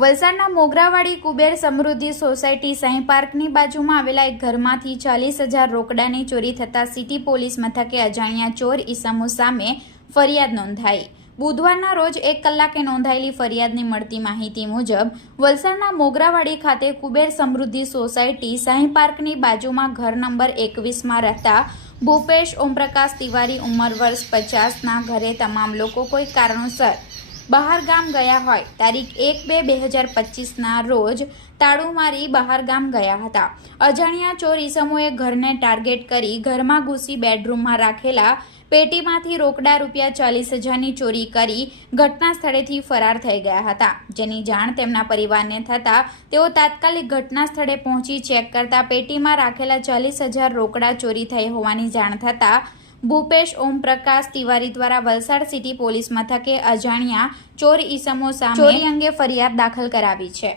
વલસાડના મોગરાવાડી કુબેર સમૃદ્ધિ સોસાયટી સાંઈ પાર્કની બાજુમાં આવેલા એક ઘરમાંથી ચાલીસ હજાર રોકડાની ચોરી થતાં સિટી પોલીસ મથકે અજાણ્યા ચોર ઈસમો સામે ફરિયાદ નોંધાઈ. બુધવારના રોજ એક કલાકે નોંધાયેલી ફરિયાદની મળતી માહિતી મુજબ, વલસાડના મોગરાવાડી ખાતે કુબેર સમૃદ્ધિ સોસાયટી સાંઈ પાર્કની બાજુમાં ઘર નંબર એકવીસમાં રહેતા ભૂપેશ ઓમપ્રકાશ તિવારી ઉંમર વર્ષ પચાસના ઘરે તમામ લોકો કોઈ કારણોસર બહાર ગામ ગયા હોય. તારીખ એક બે બે હજાર પચીસના રોજ તાળું મારી બહાર ગામ ગયા હતા. અજાણ્યા ચોર ઇસમોએ ઘરને ટાર્ગેટ કરી ઘરમાં ઘૂસી બેડરૂમમાં રાખેલા પેટીમાંથી રોકડા રૂપિયા ચાલીસ હજારની ચોરી કરી ઘટના સ્થળેથી ફરાર થઈ ગયા હતા. જેની જાણ તેમના પરિવારને થતાં તેઓ તાત્કાલિક ઘટના સ્થળે પહોંચી ચેક કરતા પેટીમાં રાખેલા ચાલીસ હજાર રોકડા ચોરી થઈ હોવાની જાણ થતાં ભૂપેશ ઓમપ્રકાશ તિવારી દ્વારા વલસાડ સિટી પોલીસ મથકે અજાણ્યા ચોર ઈસમો સામે ચોરી અંગે ફરિયાદ દાખલ કરાવી છે.